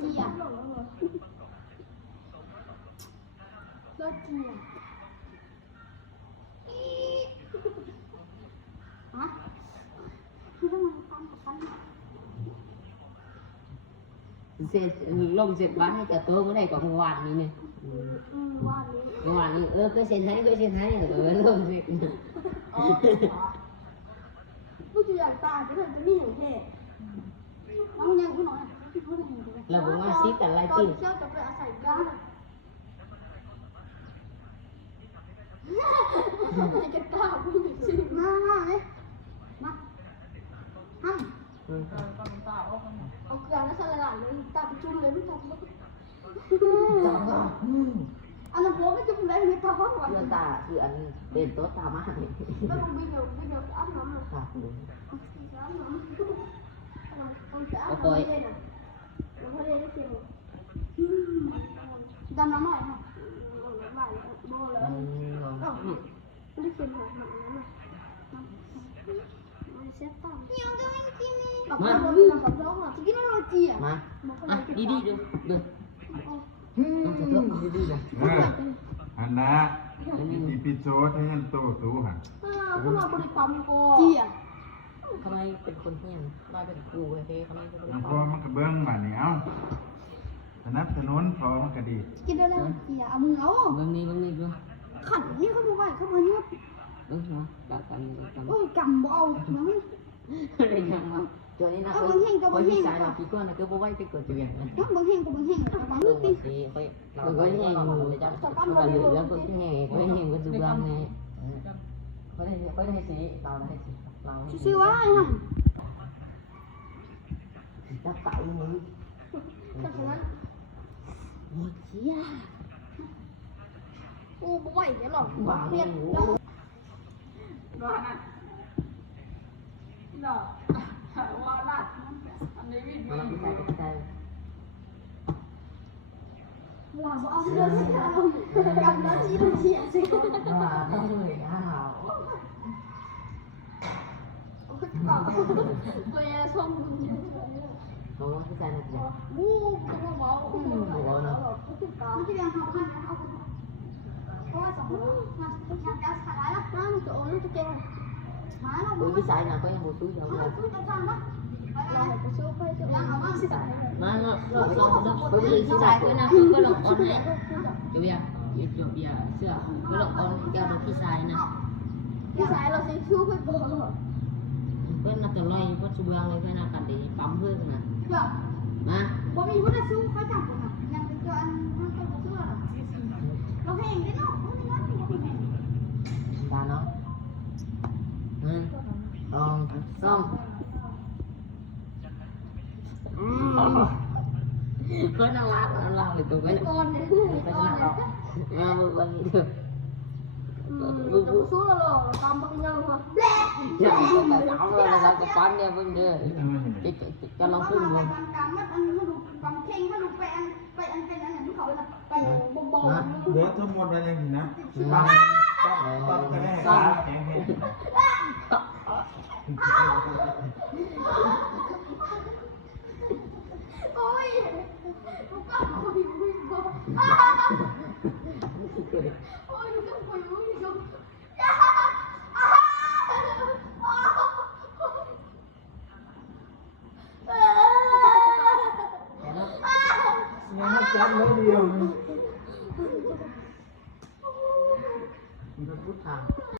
จีอ่ะรถจีอ่ะฮะคือต้องมาทำกับฉันเสร็จลงเสร็จบ้านให้กับตัวก็ได้กว่าเมื่อวานนี้เนี่ยเมื่อวานนี้ก็เซ็นให้ก็เซ็นให้แต่ว่าลงเสร็จลูกจีอยากตายไปเลยจะมีอย่างเท่น้องยังผู้น้อยพี่พูดอะไรกัน เราบอกว่าซิกันไร ตอน ตี เที่ยวจะไปอาศัยบ้านไอ้กระต่ายพูดสิมาเลยมาห้ามเอาเกลือแล้วสลัดเลยตาไปจุ่มเลยไม่ทำอันนั้นพวกไม่จุ่มเลยไม่ทำเพราะว่า เรื่องตาคืออันเป็นโต๊ะตามากเลย ไม่ลงไปเดี๋ยวอาบน้ำเลย ค่ะ อาบน้ำต้องจะอาบน้ำเลยนะแล้วพอได้เสร็จดำน้ำหน่อยค่ะบ่ายโบเลยไม่ได้เสร็จหรอกมันเสียตังค์ยังก็ไม่กินมาจะกินอะไรจีอ่ะ มาอ่ะดีดูดูต้องจะต้องดีนะ อันนะที่ปิโซที่ยันโตตู้หัน พวกเราบริกรรมก่อนจีอ่ะ ทำไมเป็นคนเฮี้ยนมาเป็นครูไอ้เฮ้ทำไมเป็น แล้วพอมันก็เบิ้งบ้านนี้เอาสนับสนุนพอมันก็ดี กินได้แล้วจีอ่ะเอามือเอา บางนี้ดู ขันนี่เขาบอกว่าเขาบอกว่า นะแบบกัน โอ้ยกำบ่เอาเนาะ อะไรอย่างเงี้ยตัวนี้นะคนที่สายเราพี่ก้อนนะคือบ่ไหวไปเกิดตัวอย่างนั้น บางแห่งกับบางแห่งบาง เรา ที สิไปเราก็แห้งเลยจ้ะเราเหลือแล้วก็แห้งก็แห้งก็สุบางไงเขาได้สีเราได้สีเราให้ ซื้อว่าไอ้ห่า จับเต่ามือ จากนั้น โอ้ยเชี่ย กูบ่ไหวเดี๋ยวหรอก บ้า เพี้ยน เลย หลาบ่เอาเรื่องที่เรากำลังชี้เสียสิ ต้องเลยอ้าว ตัวยังส่ง เขาที่ใจนะจ๊ะ บู๊ตัวเมามันจะยังทำให้เอาเพราะว่าสองคนมันยังจะขายแล้วนะมันจะโอนจะเก่งมาแล้ว โอ้ยพี่สายนะก็ยังบูซื้อยัง มา เลย ซื้อจะทำปะเราไปซื้อไปจะยังเอามาสิ มาเราพี่สายก็นะก็ลงออนไหนจุบยาจุบยาเสื้อก็ลงออนแก้วพี่สายนะ พี่สายเราซื้อชูไปก่อน เพื่อนนักจะลอยเพื่อนสุบางเลยเพื่อนนักกันดีปั๊มเพื่อนนะ แบบ มา บ่มีผู้ใดซื้อเขาจับคนน่ะยังเป็นตัวอันมันตัวซื้อน่ะเราเห็นได้เนาะมันมีมันมีเห็น ตาเนาะซ่อมเพื่อนน่ารักเลยตัวเพื่อน ก่อนเนี่ย ไปชนะเรามาวันนี้เถอะ จะสู้แล้วหรอตามบังเงินมา อย่าเอาเลยนะครับจะปั้นเนี่ยเพิ่งเด้อจะลองพึ่งลง การมันดูความเข่งมันดูไปอันเป็นอันอย่างที่เขาไปบ่ง เบิร์ดทั้งหมดอะไรอย่างนี้นะปั๊มก็ได้ขาแข็งแข็ง โอ้ยลูกก็คุยบ่โอ้ยลูกก็คุยอยู่ยังไม่จับไม่เดียว มันพูดทาง